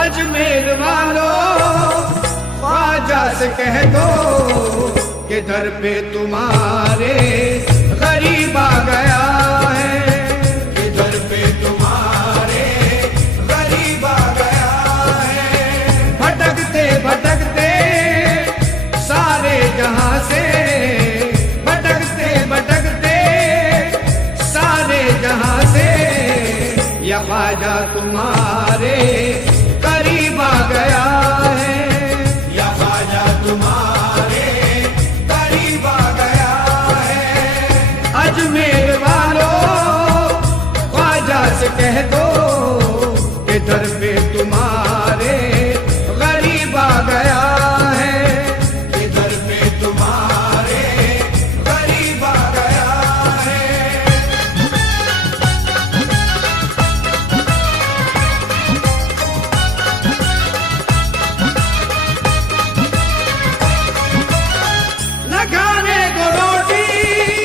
अजमेर वालों ख्वाजा से कह दो कि दर पे तुम्हारे गरीब आ गया है, कि दर पे तुम्हारे गरीब आ गया है। भटकते भटकते सारे जहां से, भटकते भटकते सारे जहां से, या ख्वाजा तुम्हारे करीब आ गया है, या ख्वाजा तुम्हारे करीब आ गया है। अजमेर वालों ख्वाजा से कह दो कि दर पे तुम्हारे